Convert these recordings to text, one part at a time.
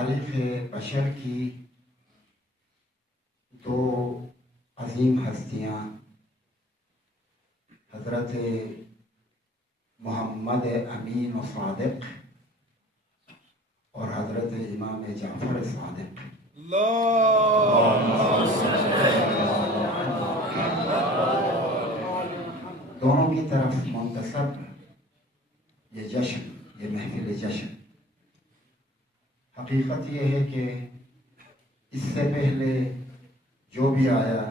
تاریخ بشر کی دو عظیم ہستیاں حضرت محمد امین و صادق اور حضرت امام جعفر صادق دونوں کی طرف منتسب یہ جشن، یہ محفل جشن، حقیقت یہ ہے کہ اس سے پہلے جو بھی آیا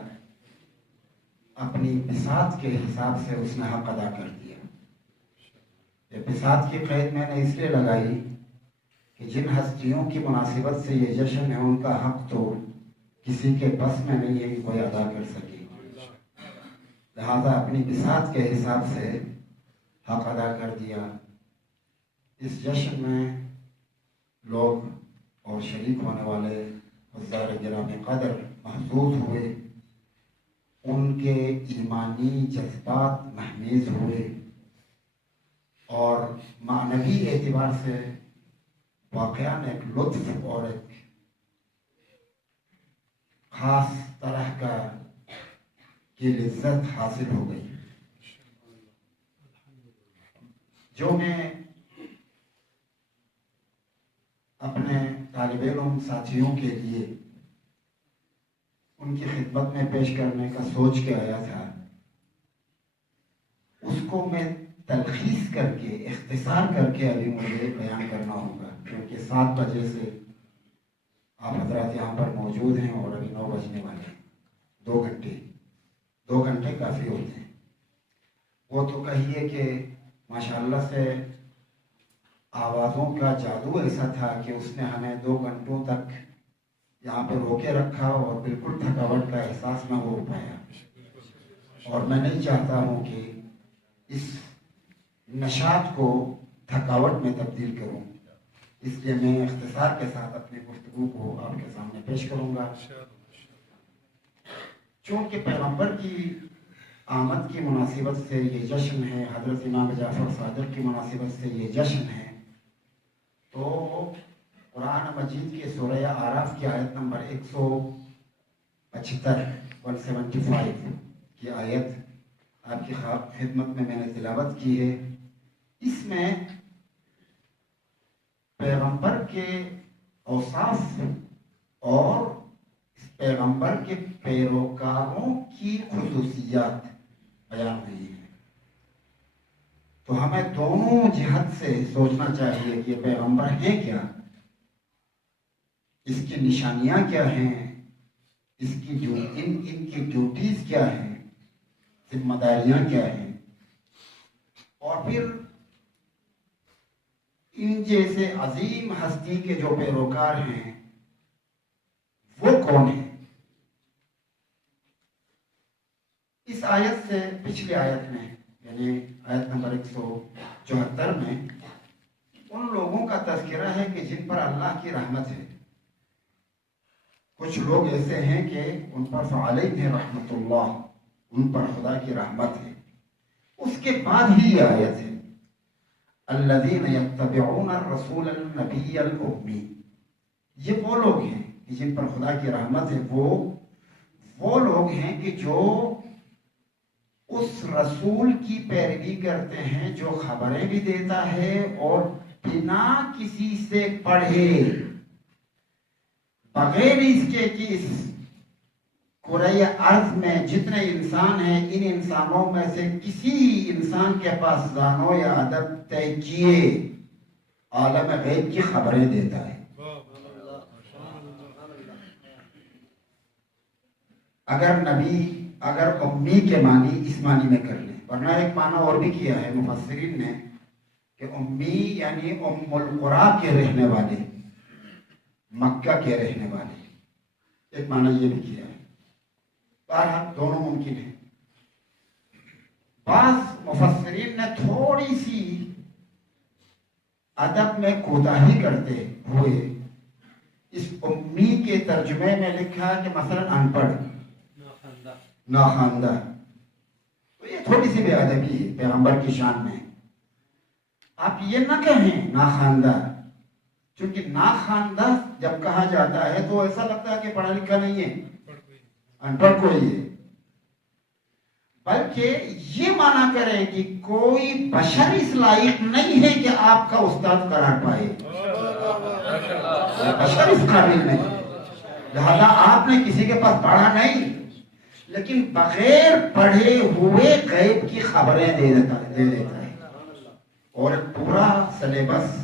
اپنی بساط کے حساب سے اس نے حق ادا کر دیا۔ یہ بساط کی قید میں نے اس لیے لگائی کہ جن ہستیوں کی مناسبت سے یہ جشن ہے ان کا حق تو کسی کے بس میں نہیں ہے کہ کوئی ادا کر سکے، لہذا اپنی بساط کے حساب سے حق ادا کر دیا۔ اس جشن میں لوگ اور شریک ہونے والے حضار گرامی قدر محظوظ ہوئے، ان کے ایمانی جذبات محمیز ہوئے اور معنوی اعتبار سے واقعاً ایک لطف اور ایک خاص طرح کا کی لذت حاصل ہو گئی۔ جو میں اپنے طالب علم ساتھیوں کے لیے ان کی خدمت میں پیش کرنے کا سوچ کے آیا تھا، اس کو میں تلخیص کر کے اختصار کر کے ابھی مجھے بیان کرنا ہوگا، کیونکہ 7 بجے سے آپ حضرات یہاں پر موجود ہیں اور ابھی 9 بجنے والے ہیں۔ 2 گھنٹے کافی ہوتے ہیں۔ وہ تو کہیے کہ ماشاءاللہ سے آوازوں کا جادو ایسا تھا کہ اس نے ہمیں 2 گھنٹوں تک یہاں پہ روکے رکھا اور بالکل تھکاوٹ کا احساس نہ ہو پایا، اور میں نہیں چاہتا ہوں کہ اس نشاط کو تھکاوٹ میں تبدیل کروں، اس لیے میں اختصار کے ساتھ اپنی گفتگو کو آپ کے سامنے پیش کروں گا۔ چونکہ پیغمبر کی آمد کی مناسبت سے یہ جشن ہے، حضرت امام جعفر صادق کی مناسبت سے یہ جشن ہے، تو قرآن مجید کی سورہ اعراف کی آیت نمبر 175 کی آیت آپ کی خدمت میں نے تلاوت کی ہے۔ اس میں پیغمبر کے اوصاف اور پیغمبر کے پیروکاروں کی خصوصیات بیان ہوئی ہیں، تو ہمیں دونوں جہت سے سوچنا چاہیے کہ یہ پیغمبر ہیں کیا، اس کی نشانیاں کیا ہیں، اس کی ان کی ڈیوٹیز کیا ہیں، ذمہ داریاں کیا ہیں، اور پھر ان جیسے عظیم ہستی کے جو پیروکار ہیں وہ کون ہیں۔ اس آیت سے پچھلی آیت میں یعنی آیت نمبر 174 میں ان لوگوں کا تذکرہ ہے کہ جن پر اللہ کی رحمت ہے۔ کچھ لوگ ایسے ہیں کہ ان پر فعلیہ رحمت اللہ، ان پر خدا کی رحمت ہے۔ اس کے بعد ہی یہ آیت ہے الذین یتبعون الرسول النبی الامی، یہ وہ لوگ ہیں کہ جن پر خدا کی رحمت ہے، وہ لوگ ہیں کہ جو اس رسول کی پیروی کرتے ہیں جو خبریں بھی دیتا ہے اور بنا کسی سے پڑھے، بغیر اس کے کہ اس کرۂ ارض میں جتنے انسان ہیں ان انسانوں میں سے کسی انسان کے پاس دانو یا ادب طے کیے عالم غیب کی خبریں دیتا ہے۔ اگر امی کے معنی اس معنی میں کر لیں، ورنہ ایک معنی اور بھی کیا ہے مفسرین نے کہ امی یعنی ام القریٰ کے رہنے والے، مکہ کے رہنے والے، ایک معنی یہ بھی کیا ہے۔ بہرحال دونوں ممکن ہیں۔ بعض مفسرین نے تھوڑی سی ادب میں کوتاہی کرتے ہوئے اس امی کے ترجمے میں لکھا کہ مثلا ان پڑھ، ناخواندہ، تو یہ تھوڑی سی بے ادبی ہے پیغمبر کی شان میں۔ آپ یہ نہ کہیں ناخواندہ، چونکہ ناخواندہ جب کہا جاتا ہے تو ایسا لگتا ہے کہ پڑھا لکھا نہیں ہے، ان پڑھ کوئی ہے، بلکہ یہ مانا کریں کہ کوئی بشر اس لائق نہیں ہے کہ آپ کا استاد قرار پائے، بشر اس قابل نہیں، لہذا آپ نے کسی کے پاس پڑھا نہیں، لیکن بغیر پڑھے ہوئے غیب کی خبریں دے دیتا ہے، اور ایک پورا سلیبس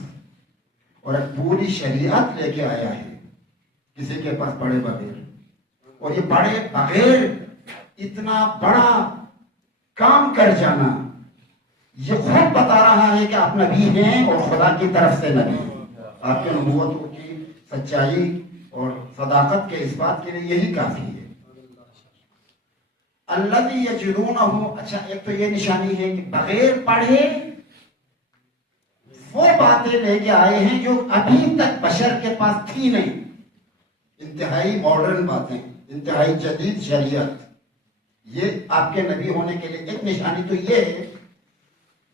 اور ایک پوری شریعت لے کے آیا ہے کسی کے پاس پڑھے بغیر، اور یہ پڑھے بغیر اتنا بڑا کام کر جانا، یہ خود بتا رہا ہے کہ آپ نبی ہیں اور خدا کی طرف سے نبی ہیں، آپ کے نبوت کی سچائی اور صداقت کے اس بات کے لیے یہی کافی ہے۔ الذی یجدونہ، اچھا ایک تو یہ نشانی ہے کہ بغیر پڑھے وہ باتیں لے کے آئے ہیں جو ابھی تک بشر کے پاس تھی نہیں، انتہائی ماڈرن باتیں، انتہائی جدید شریعت، یہ آپ کے نبی ہونے کے لیے ایک نشانی تو یہ ہے۔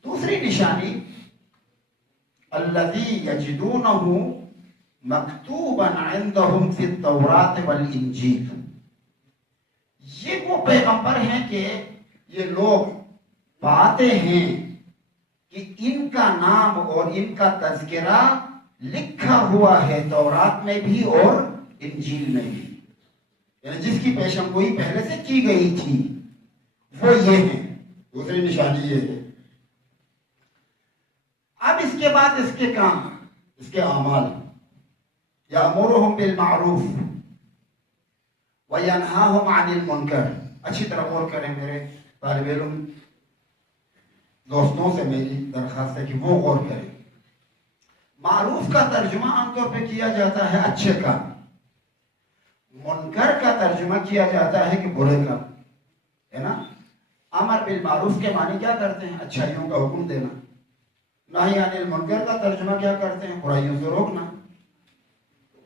دوسری نشانی الذی یجدونہ مکتوبا عندہم فی التوراۃ والانجیل، یہ وہ پیغمبر ہیں کہ یہ لوگ پاتے ہیں کہ ان کا نام اور ان کا تذکرہ لکھا ہوا ہے تورات میں بھی اور انجیل میں بھی، یعنی جس کی پیشن گوئی پہلے سے کی گئی تھی وہ یہ ہے۔ دوسری نشانی یہ ہے۔ اب اس کے بعد اس کے کام، اس کے اعمال، یأمرہم بالمعروف وینہاہم عن المنکر، اچھی طرح غور کریں میرے طالب علم دوستوں سے میری درخواست ہے کہ وہ غور کریں۔ معروف کا ترجمہ عام طور پہ کیا جاتا ہے اچھے کام، منکر کا ترجمہ کیا جاتا ہے کہ برے کام، ہے نا۔ امر بالمعروف کے معنی کیا کرتے ہیں؟ اچھائیوں کا حکم دینا۔ نہی عن المنکر کا ترجمہ کیا کرتے ہیں؟ برائیوں سے روکنا۔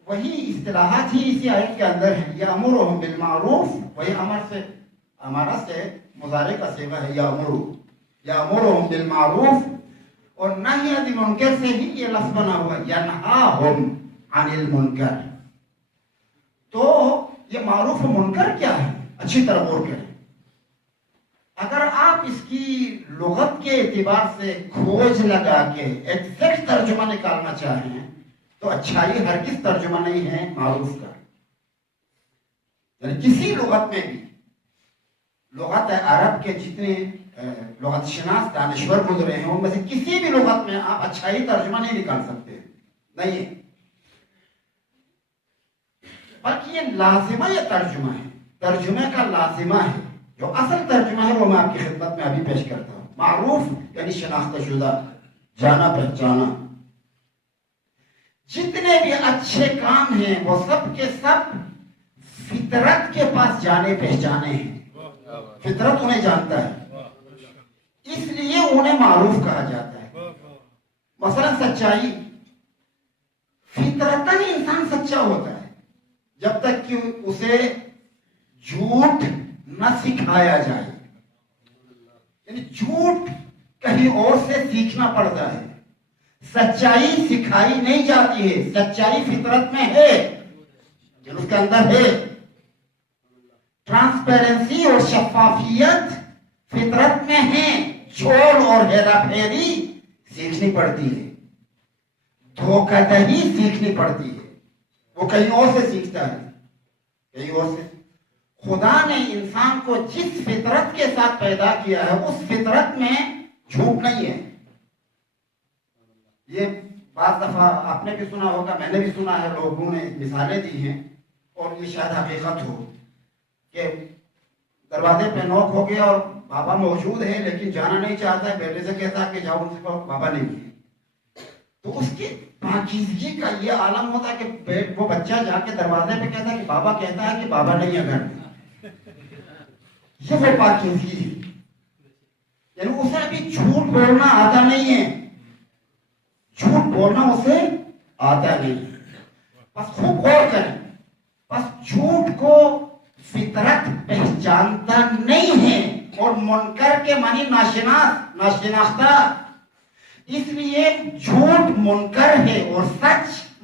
وہی اصطلاحات ہی اسی آیت کے اندر ہیں۔ یأمرہم بالمعروف، وہی امر سے، امارہ سے مضارع کا صیغہ ہے یأمرہم بالمعروف، اور نہی عن المنکر سے ہی یہ لفظ بنا ہوا ینہاہم عن المنکر۔ تو یہ معروف و منکر کیا ہے؟ اچھی طرح غور کریں۔ اگر آپ اس کی لغت کے اعتبار سے کھوج لگا کے ایگزیکٹ ترجمہ نکالنا چاہیں تو اچھائی ہرگز ترجمہ نہیں ہے معروف کا، یعنی کسی لغت میں بھی، لغت عرب کے جتنے لغت شناس دانشور گزرے ہیں ان میں سے کسی بھی لغت میں آپ اچھائی ترجمہ نہیں نکال سکتے، نہیں، بلکہ یہ لازمہ، یہ ترجمہ ہے، ترجمے کا لازمہ ہے۔ جو اصل ترجمہ ہے وہ میں آپ کی خدمت میں ابھی پیش کرتا ہوں۔ معروف یعنی شناختہ شدہ، جانا پہچانا۔ جتنے بھی اچھے کام ہیں وہ سب کے سب فطرت کے پاس جانے پہچانے ہیں، فطرت انہیں جانتا ہے، اس لیے انہیں معروف کہا جاتا ہے۔ مثلا سچائی، فطرتاً انسان سچا ہوتا ہے جب تک کہ اسے جھوٹ نہ سکھایا جائے، یعنی جھوٹ کہیں اور سے سیکھنا پڑتا ہے، سچائی سکھائی نہیں جاتی ہے، سچائی فطرت میں ہے، یعنی اس کے اندر ہے۔ ٹرانسپیرنسی اور شفافیت فطرت میں ہے، جھول اور ہیرا پھیری سیکھنی پڑتی ہے، دھوکہ دہی سیکھنی پڑتی ہے، وہ کہیں اور سے سیکھتا ہے، کہیں اور سے۔ خدا نے انسان کو جس فطرت کے ساتھ پیدا کیا ہے اس فطرت میں جھوٹ نہیں ہے۔ یہ بعض دفعہ آپ نے بھی سنا ہوگا، میں نے بھی سنا ہے، لوگوں نے مثالیں دی ہیں اور یہ شاید حقیقت ہو کہ دروازے پہ نوک ہو گیا اور بابا موجود ہے لیکن جانا نہیں چاہتا ہے، بیٹے سے کہتا ہے کہ جاؤ ان سے کہو بابا نہیں ہے، تو اس کی پاکیزگی کا یہ عالم ہوتا ہے کہ وہ بچہ جا کے دروازے پہ کہتا ہے کہ بابا کہتا ہے کہ بابا نہیں ہے گھر میں، یہ وہ پاکیزگی ہے، یعنی اسے ابھی جھوٹ بولنا آتا نہیں ہے، جھوٹ بولنا اسے آتا نہیں ہے۔ بس خوب غور کریں، بس جھوٹ کو فطرت پہچانتا نہیں ہے، اور منکر کے معنی ناشناس، ناشناختہ، اس لیے جھوٹ منکر ہے اور سچ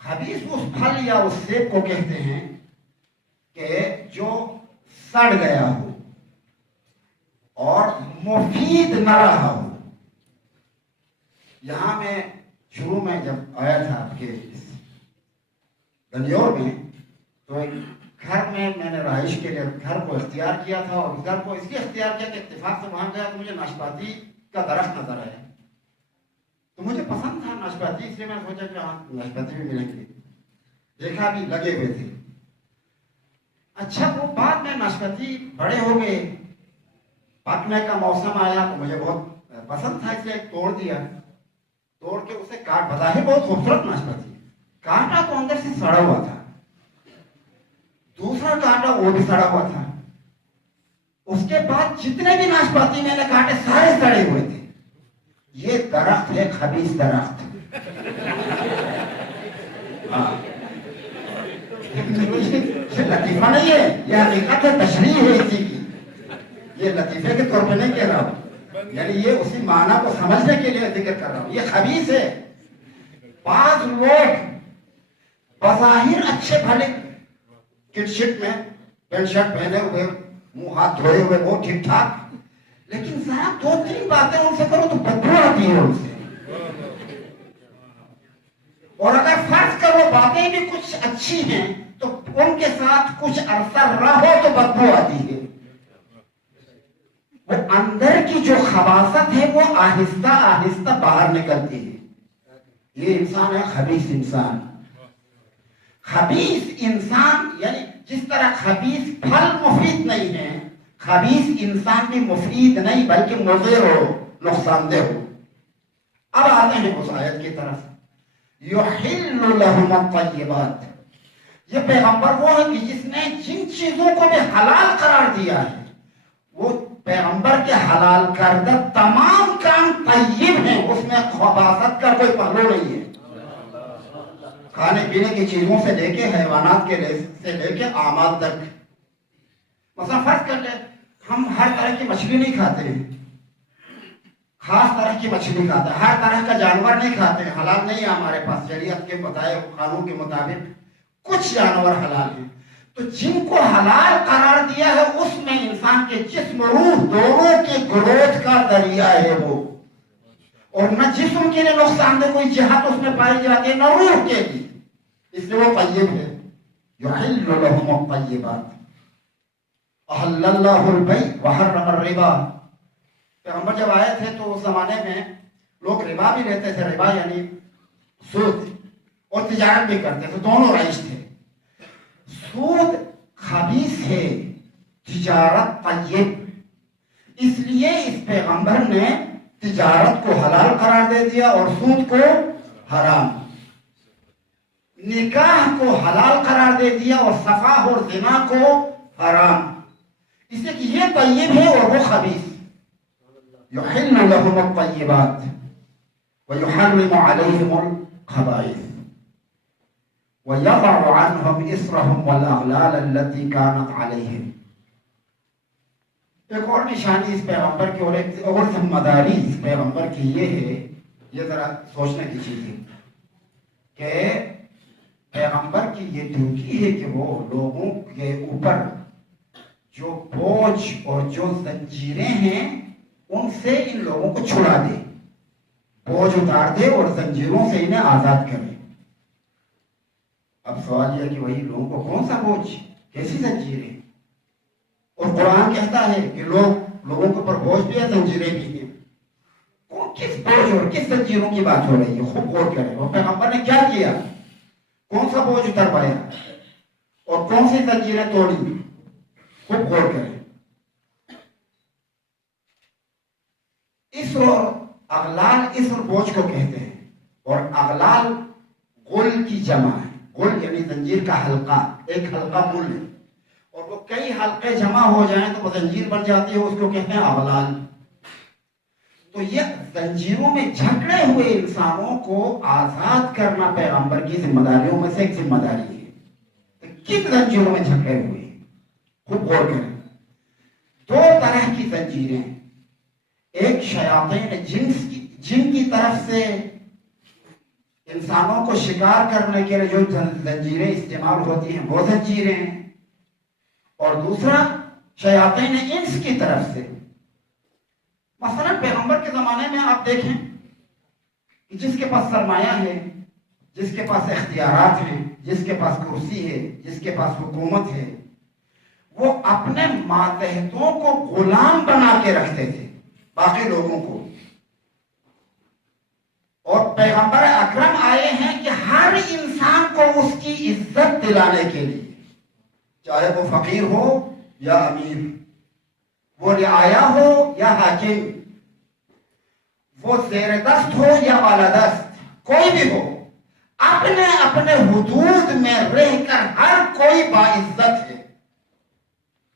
خبیث اس پھل یا اس سیب کو کہتے ہیں کہ جو سڑ گیا ہو اور مفید نہ رہا ہو. یہاں میں شروع میں جب آیا تھا آپ کے گنجور میں تو ایک گھر میں نے رہائش کے لیے گھر کو اختیار کیا تھا, اور گھر کو اس لیے اختیار کیا کہ اتفاق سے وہاں گیا تو مجھے ناشپاتی کا درخت نظر آیا, تو مجھے پسند تھا ناشپاتی, اس لیے میں سوچا کہ ہاں ناشپاتی بھی ملیں گے. دیکھا بھی لگے ہوئے تھے. اچھا وہ بعد میں ناشپاتی بڑے ہو گئے, پکنے کا موسم آیا تو مجھے بہت پسند تھا, اس لیے توڑ دیا. توڑ کے اسے کاٹ, بظاہر بہت خوبصورت ناشپاتی, کاٹا تو اندر سے سڑا ہوا تھا. دوسرا کاٹا وہ بھی سڑا ہوا تھا. اس کے بعد جتنے بھی ناشپاتی میں نے کاٹے سارے سڑے ہوئے تھے. یہ درخت ہے خبیث درخت. یہ لطیفہ نہیں ہے, یہ حقیقت ہے, تشریح ہے اسی کی. یہ لطیفے کے طور پہ نہیں کہہ رہا ہوں, یعنی یہ اسی معنی کو سمجھنے کے لیے ذکر کر رہا ہوں. یہ خبیث ہے. بعض لوگ بظاہر اچھے بھلے کٹ شٹ میں پینٹ شرٹ پہنے ہوئے, منہ ہاتھ دھوئے ہوئے, بہت ٹھیک ٹھاک, لیکن ذرا 2-3 باتیں ان سے کرو تو بدبو آتی ہے ان سے. اور اگر فرض کرو باتیں بھی کچھ اچھی ہیں تو ان کے ساتھ کچھ عرصہ رہو تو بدبو آتی ہے. وہ اندر کی جو خباثت ہے وہ آہستہ آہستہ باہر نکلتی ہے. یہ انسان ہے خبیث انسان. خبیث انسان یعنی جس طرح خبیث پھل مفید نہیں ہے, خبیث انسان بھی مفید نہیں بلکہ مضر ہو, نقصان دہ ہو. اب آتے ہیں اس آیت کی طرف. یحل لہم الطیبات, یہ پیغمبر وہ ہے کہ جس نے جن چیزوں کو بھی حلال قرار دیا ہے وہ پیغمبر کے حلال کردہ تمام کام طیب ہیں, اس میں خباثت کا کوئی پہلو نہیں ہے. کھانے پینے کی چیزوں سے لے کے حیوانات کے سے لے کے اعمال تک. مثلا فرض کر لیں ہم ہر طرح کی مچھلی نہیں کھاتے ہیں, خاص طرح کی مچھلی کھاتے ہیں, ہر طرح کا جانور نہیں کھاتے ہیں, حلال نہیں ہے ہمارے پاس شریعت کے بتائے قانون کے مطابق. کچھ جانور حلال ہیں, تو جن کو حلال قرار دیا ہے اس میں انسان کے جسم روح دونوں کے گروتھ کا ذریعہ ہے وہ, اور نہ جسم کے لیے نقصان دہ کوئی جہت اس میں پائی جاتی ہے نہ روح کے لیے, اس لیے وہ طیب ہے. یحل لہم الطیبات احل اللہ البیع وحرم الربا. پیغمبر جب آئے تھے تو اس زمانے میں لوگ ربا بھی لیتے تھے, ربا یعنی سود, اور تجارت بھی کرتے تھے, دونوں رائج تھے. سود خبیث ہے, تجارت طیب. اس لیے اس پیغمبر نے تجارت کو حلال قرار دے دیا اور سود کو حرام. نکاح کو حلال قرار دے دیا اور صفاح اور زنا کو حرام, اس لیے کہ یہ طیب ہے اور وہ خبیث. یحل لهم الطیبات ویحرم علیہم الخبائث وَيَضَعُ عَنْهُمْ إِصْرَهُمْ وَالْأَغْلَالَ الَّتِي كَانَتْ عَلَيْهِمْ. ایک اور نشانی اس پیغمبر کی اور ایک اور ذمہ داری اس پیغمبر کی یہ ہے, یہ ذرا سوچنے کی چیز ہے کہ پیغمبر کی یہ ڈیوٹی ہے کہ وہ لوگوں کے اوپر جو بوجھ اور جو زنجیریں ہیں ان سے ان لوگوں کو چھڑا دے, بوجھ اتار دے اور زنجیروں سے انہیں آزاد کرے. اب سوال یہ کہ وہی لوگوں کو کون سا بوجھ, کیسی زنجیریں؟ اور قرآن کہتا ہے کہ لوگوں کے اوپر بوجھ بھی ہے, زنجیریں بھی ہیں. کون کس بوجھ اور کس زنجیروں کی بات ہو رہی ہے, خوب غور کریں. اور پیغمبر نے کیا کیا, کون سا بوجھ اتر پایا اور کون سی زنجیریں توڑی, خوب غور کریں. اسر اور اغلال, اسر بوجھ کو کہتے ہیں اور اغلال غل کی جمع ہے. غل یعنی زنجیر کا حلقہ, ایک حلقہ غل ہے, اور وہ کئی حلقے جمع ہو جائیں تو وہ زنجیر بن جاتی ہے, اس کو کہتے ہیں اغلال. تو یہ زنجیروں میں جھکڑے ہوئے انسانوں کو آزاد کرنا پیغمبر کی ذمہ داریوں میں سے ایک ذمہ داری ہے. تو کن زنجیروں میں جھکڑے ہوئے ہیں, خوب غور کریں. 2 طرح کی زنجیریں, ایک شیاطین جن کی طرف سے انسانوں کو شکار کرنے کے لیے جو زنجیریں استعمال ہوتی ہیں وہ زنجیریں ہیں، اور دوسرا شیاطین انس کی طرف سے۔ مثلا پیغمبر کے زمانے میں آپ دیکھیں کہ جس کے پاس سرمایہ ہے، جس کے پاس اختیارات ہیں، جس کے پاس کرسی ہے، جس کے پاس حکومت ہے، وہ اپنے ماتحتوں کو غلام بنا کے رکھتے تھے باقی لوگوں کو۔ اور پیغمبر اکرم آئے ہیں کہ ہر انسان کو اس کی عزت دلانے کے لیے، چاہے وہ فقیر ہو یا امیر، وہ رعایا ہو یا حاکم، وہ زیر دست ہو یا بالادست، کوئی بھی ہو، اپنے اپنے حدود میں رہ کر ہر کوئی باعزت ہے۔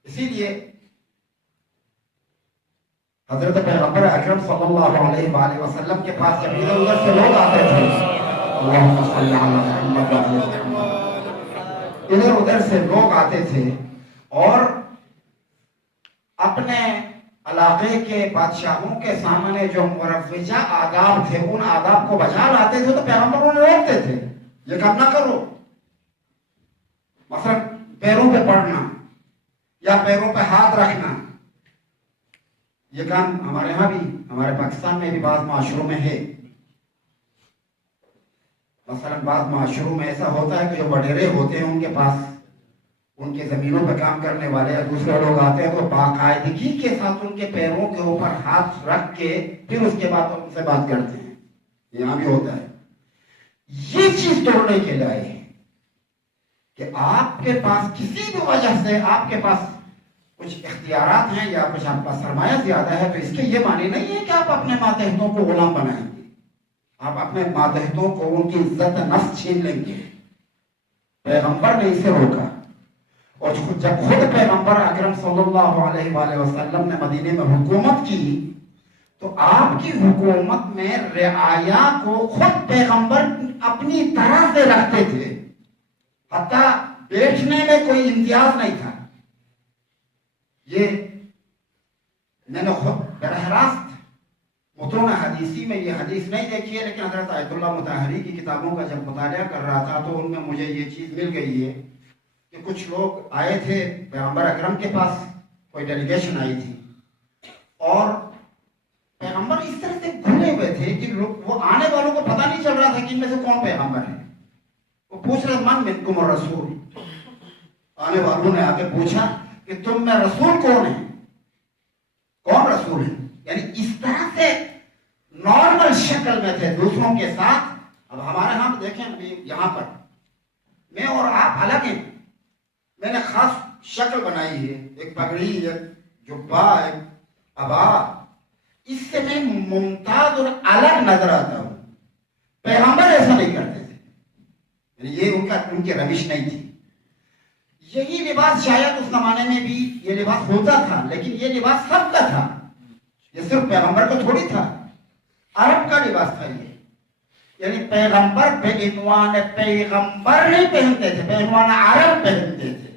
اسی لیے حضرت پیغمبر اکرم صلی اللہ علیہ وآلہ وسلم کے پاس جب ادھر ادھر سے لوگ آتے تھے، اللہم صلی علی محمد وعلی محمد، ادھر ادھر سے لوگ آتے تھے اور اپنے علاقے کے بادشاہوں کے سامنے جو مروجہ آداب تھے ان آداب کو بجا لاتے تھے تو پیغمبر انہیں روکتے تھے، یہ کام نہ کرو۔ مثلا پیروں پہ پڑنا یا پیروں پہ ہاتھ رکھنا، یہ کام ہمارے ہاں بھی، ہمارے پاکستان میں بھی بعض معاشروں میں ہے۔ مثلا بعض معاشروں میں ایسا ہوتا ہے کہ جو وڈیرے ہوتے ہیں ان کے پاس، ان کے زمینوں پہ کام کرنے والے یا دوسرے لوگ آتے ہیں تو باقاعدگی کے ساتھ ان کے پیروں کے اوپر ہاتھ رکھ کے پھر اس کے بعد ان سے بات کرتے ہیں، یہاں بھی ہوتا ہے۔ یہ چیز توڑنے کے لیے آئے ہیں کہ آپ کے پاس کسی بھی وجہ سے آپ کے پاس کچھ اختیارات ہیں یا کچھ آپ کا سرمایہ زیادہ ہے تو اس کے یہ معنی نہیں ہے کہ آپ اپنے ماتحتوں کو غلام بنائیں گے، آپ اپنے ماتحتوں کو ان کی عزت نفس چھین لیں گے۔ پیغمبر نے اسے روکا، اور جب خود پیغمبر اکرم صلی اللہ علیہ وآلہ وسلم نے مدینے میں حکومت کی تو آپ کی حکومت میں رعایا کو خود پیغمبر اپنی طرح سے رکھتے تھے، حتیٰ بیٹھنے میں کوئی امتیاز نہیں تھا۔ یہ میں نے خود براہ راست متون حدیثی میں یہ حدیث نہیں دیکھی ہے، لیکن حضرت آیت اللہ مطہری کی کتابوں کا جب مطالعہ کر رہا تھا تو ان میں مجھے یہ چیز مل گئی ہے کہ کچھ لوگ آئے تھے پیغمبر اکرم کے پاس، کوئی ڈیلیگیشن آئی تھی، اور پیغمبر اس طرح سے گھومے ہوئے تھے کہ وہ آنے والوں کو پتہ نہیں چل رہا تھا کہ ان میں سے کون پیغمبر ہے۔ وہ پوچھ رہے من منکم الرسول، آنے والوں نے آ کے پوچھا کہ تم میں رسول کون ہے، کون رسول ہے، یعنی اس طرح سے نارمل شکل میں تھے دوسروں کے ساتھ۔ اب ہمارے ہاں دیکھیں ابھی یہاں پر میں اور آپ الگ ہیں، میں نے خاص شکل بنائی ہے، ایک پگڑی، ایک جبہ، ایک عبا، اس سے میں ممتاز اور الگ نظر آتا ہوں۔ پیغمبر ایسا نہیں کرتے تھے، یعنی یہ ان کی روش نہیں تھی۔ یہی لباس شاید اس زمانے میں بھی یہ لباس ہوتا تھا، لیکن یہ لباس سب کا تھا، یہ صرف پیغمبر کو تھوڑی تھا، عرب کا لباس تھا یہ، یعنی پیغمبر بے عنوان پیغمبر نہیں پہنتے تھے، بے عنوان عرب پہنتے تھے،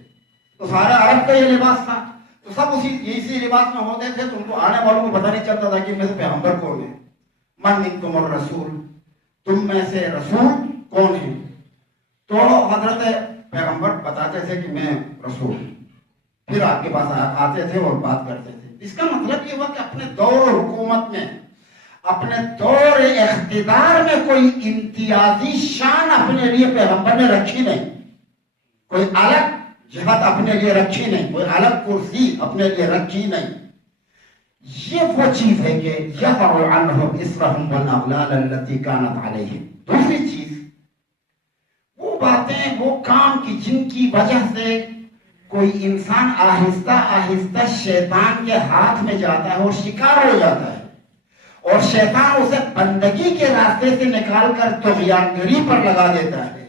تو سارا عرب کا یہ لباس تھا، تو سب اسی لباس میں ہوتے تھے، تو ان کو آنے والوں کو پتہ نہیں چلتا تھا کہ ان میں سے پیغمبر کون ہے۔ من منکم الرسول، تم میں سے رسول کون ہے؟ تو حضرت پیغمبر بتاتے تھے کہ میں رسول ہوں، پھر آپ کے پاس آتے تھے اور بات کرتے تھے۔ اس کا مطلب یہ ہوا کہ اپنے دور حکومت میں، اپنے دور اقتدار میں کوئی امتیازی شان اپنے لیے پیغمبر نے رکھی نہیں، کوئی الگ جہت اپنے لیے رکھی نہیں، کوئی الگ کرسی اپنے لیے رکھی نہیں۔ یہ وہ چیز ہے کہ یضع عنہم اصرہم والاغلال التي كانت علیہم۔ دوسری چیز وہ باتیں، وہ کام کی جن کی وجہ سے کوئی انسان آہستہ آہستہ شیطان کے ہاتھ میں جاتا ہے اور شکار ہو جاتا ہے، اور شیطان اسے بندگی کے راستے سے نکال کر طغیان گری پر لگا دیتا ہے،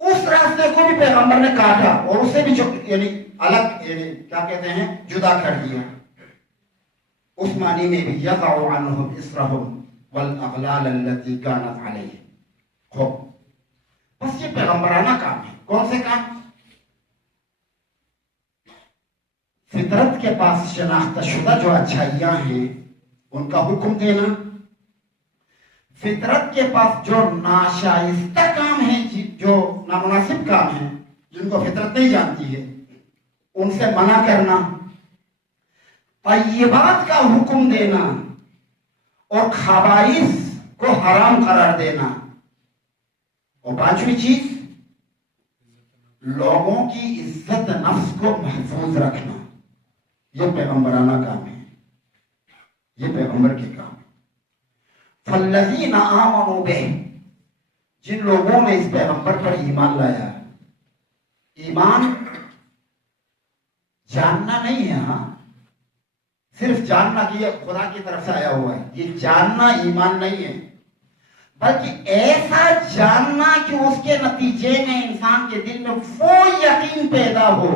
اس راستے کو بھی پیغمبر نے کاٹا اور اسے بھی یعنی الگ، یعنی کیا کہتے ہیں، جدا کر دیا۔ اس معنی میں بھی یضع عنہم اصرہم والاغلال التي كانت علیہم۔ خوب، بس یہ پیغمبرانہ کام ہے۔ کون سے کام؟ فطرت کے پاس شناختہ شدہ جو اچھائیاں ہیں ان کا حکم دینا، فطرت کے پاس جو ناشائستہ کام ہیں، جو نامناسب کام ہیں، جن کو فطرت نہیں جانتی ہے، ان سے منع کرنا، طیبات کا حکم دینا اور خبائث کو حرام قرار دینا، اور پانچویں چیز لوگوں کی عزت نفس کو محفوظ رکھنا۔ یہ پیغمبرانہ کام ہے، یہ پیغمبر کے کام ہے۔ فالذین آمنوا بہ، جن لوگوں نے اس پیغمبر پر ایمان لایا۔ ایمان جاننا نہیں ہے، ہاں صرف جاننا کہ یہ خدا کی طرف سے آیا ہوا ہے، یہ جاننا ایمان نہیں ہے، بلکہ ایسا جاننا کہ اس کے نتیجے میں انسان کے دل میں وہ یقین پیدا ہو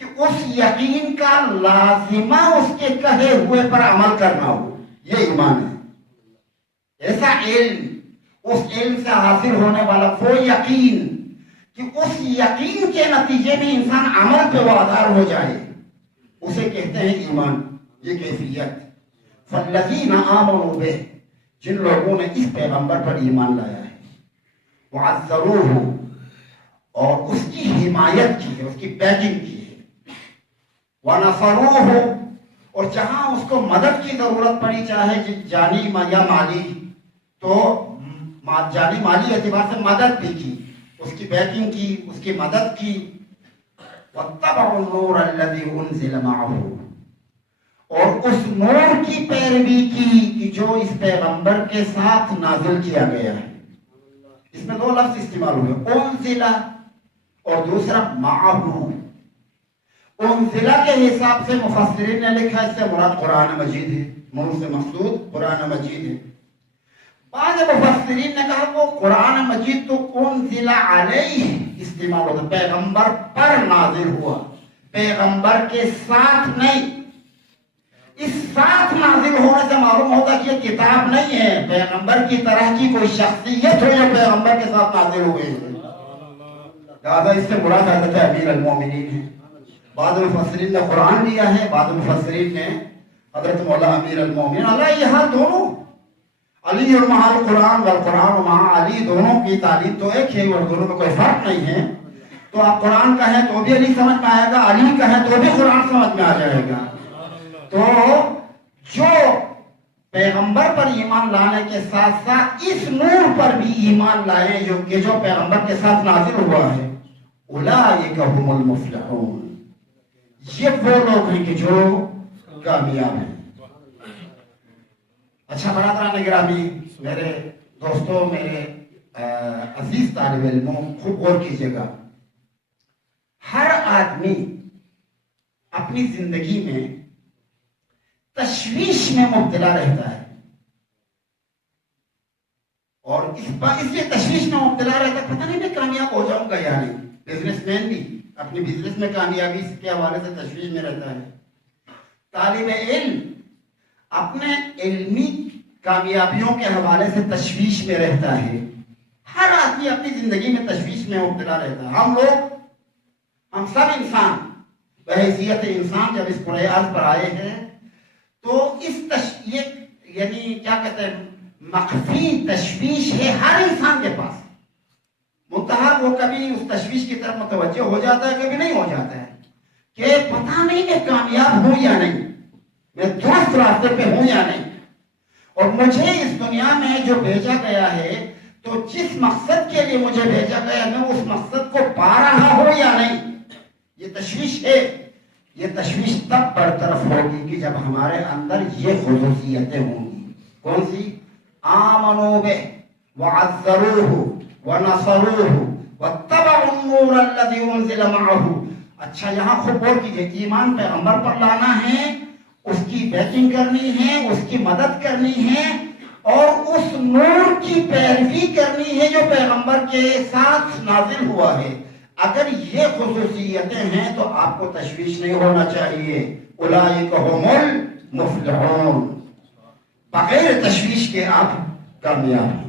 کہ اس یقین کا لازمہ اس کے کہے ہوئے پر عمل کرنا ہو، یہ ایمان ہے۔ ایسا علم، اس علم سے حاصل ہونے والا وہ یقین کہ اس یقین کے نتیجے میں انسان عمل پہ وادار ہو جائے، اسے کہتے ہیں ایمان، یہ کیفیت۔ فالذین آمنوا بہ، جن لوگوں نے اس پیغمبر پر ایمان لایا ہے، وعزروہ، اور اس کی حمایت کی ہے، اس کی بیکنگ کی ہے، ونصروہ، اور جہاں اس کو مدد کی ضرورت پڑی، چاہے جانی یا مالی، تو جانی مالی اعتبار سے مدد بھی کی، اس کی بیکنگ کی، اس کی مدد کی۔ واتبعوا النور الذی انزل معہ، اور اس نور کی پیروی کی کہ جو اس پیغمبر کے ساتھ نازل کیا گیا ہے۔ اس میں دو لفظ استعمال ہوئے، انزل اور دوسرا معہ۔ انزل کے حساب سے مفسرین نے لکھا اس سے مراد قرآن مجید ہے، نور سے مقصود قرآن مجید ہے۔ بعض مفسرین نے کہا وہ قرآن مجید تو انزل علیہ استعمال ہوتا، پیغمبر پر نازل ہوا، پیغمبر کے ساتھ نہیں۔ اس ساتھ نازل ہونے سے معلوم ہوتا کہ یہ کتاب نہیں ہے، پیغمبر کی طرح کی کوئی شخصیت ہو جو پیغمبر کے ساتھ نازل ہوئی ہے، لہذا اس سے مراد حضرت امیر المومنین ہے۔ بعض مفسرین نے قرآن لیا ہے، بعض مفسرین نے حضرت مولا امیر المومنین، اللہ یہاں دونوں علی اور مع القرآن والقرآن مع علی، دونوں کی تعلیم تو ایک ہے اور دونوں میں کوئی فرق نہیں ہے۔ تو آپ قرآن کہیں تو بھی علی سمجھ میں آئے گا، علی کہیں تو بھی قرآن سمجھ میں آ جائے گا۔ تو جو پیغمبر پر ایمان لانے کے ساتھ ساتھ اس نور پر بھی ایمان لائے جو پیغمبر کے ساتھ نازل ہوا ہے، اولئک هم المفلحون، یہ وہ لوگ ہیں کہ جو کامیاب ہیں۔ اچھا برادران گرامی، میرے دوستوں، میرے عزیز طالب علموں، خوب غور کیجیے گا، ہر آدمی اپنی زندگی میں تشویش میں مبتلا رہتا ہے، اور اس لیے تشویش میں مبتلا رہتا ہے، پتہ نہیں میں کامیاب ہو جاؤں گا یا نہیں۔ بزنس مین بھی اپنی بزنس میں کامیابی کے حوالے سے تشویش میں رہتا ہے، طالب علم اپنے علمی کامیابیوں کے حوالے سے تشویش میں رہتا ہے، ہر آدمی اپنی زندگی میں تشویش میں مبتلا رہتا ہے۔ ہم سب انسان بحیثیت انسان جب اس پریاض پر آئے ہیں تو یعنی کیا کہتے ہیں، مخفی تشویش ہے ہر انسان کے پاس، منتہا وہ کبھی اس تشویش کی طرف متوجہ ہو جاتا ہے، کبھی نہیں ہو جاتا ہے، کہ پتہ نہیں میں کامیاب ہوں یا نہیں، میں درست راستے پہ ہوں یا نہیں، اور مجھے اس دنیا میں جو بھیجا گیا ہے، تو جس مقصد کے لیے مجھے بھیجا گیا میں اس مقصد کو پا رہا ہوں یا نہیں، یہ تشویش ہے۔ یہ تشویش تب برطرف ہوگی کہ جب ہمارے اندر یہ خصوصیتیں ہوں گی۔ کون سی؟ آمنوا بہ وعزروہ ونصروہ واتبعوا النور الذی انزل معہ۔ اچھا یہاں خوب غور کیجئے، ایمان پیغمبر پر لانا ہے، اس کی بیکنگ کرنی ہے، اس کی مدد کرنی ہے، اور اس نور کی پیروی کرنی ہے جو پیغمبر کے ساتھ نازل ہوا ہے۔ اگر یہ خصوصیتیں ہیں تو آپ کو تشویش نہیں ہونا چاہیے۔ اولئک هم المفلحون، بغیر تشویش کے آپ کامیاب ہیں۔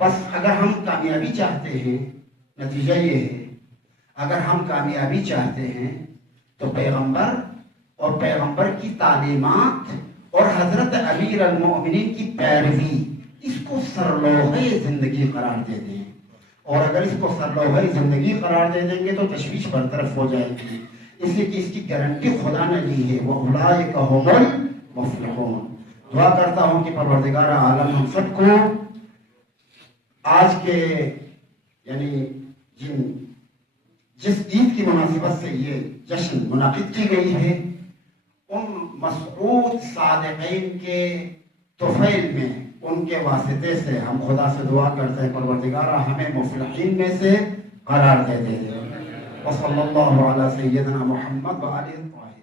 بس اگر ہم کامیابی چاہتے ہیں، نتیجہ یہ ہے، اگر ہم کامیابی چاہتے ہیں تو پیغمبر اور پیغمبر کی تعلیمات اور حضرت امیر المؤمنین کی پیروی اس کو سرلوحے زندگی قرار دے دیں، اور اگر اس کو سرلوحے زندگی قرار دے دیں گے تو تشویش برطرف ہو جائے گی، اس لیے کہ اس کی گارنٹی خدا نے لی ہے، وَأُولَٰئِکَ هُمُ الْمُفْلِحُونَ۔ دعا کرتا ہوں کہ پروردگار عالم ہم سب کو آج کے یعنی جس عید کی مناسبت سے یہ جشن منعقد کی گئی ہے، ان مسعود صادقین کے طفیل میں ان کے واسطے سے ہم خدا سے دعا کرتے ہیں پروردگارہ ہمیں مفلحین میں سے قرار دے دے۔ وصلی اللہ علی سیدنا محمد وآلہ الطاہرین۔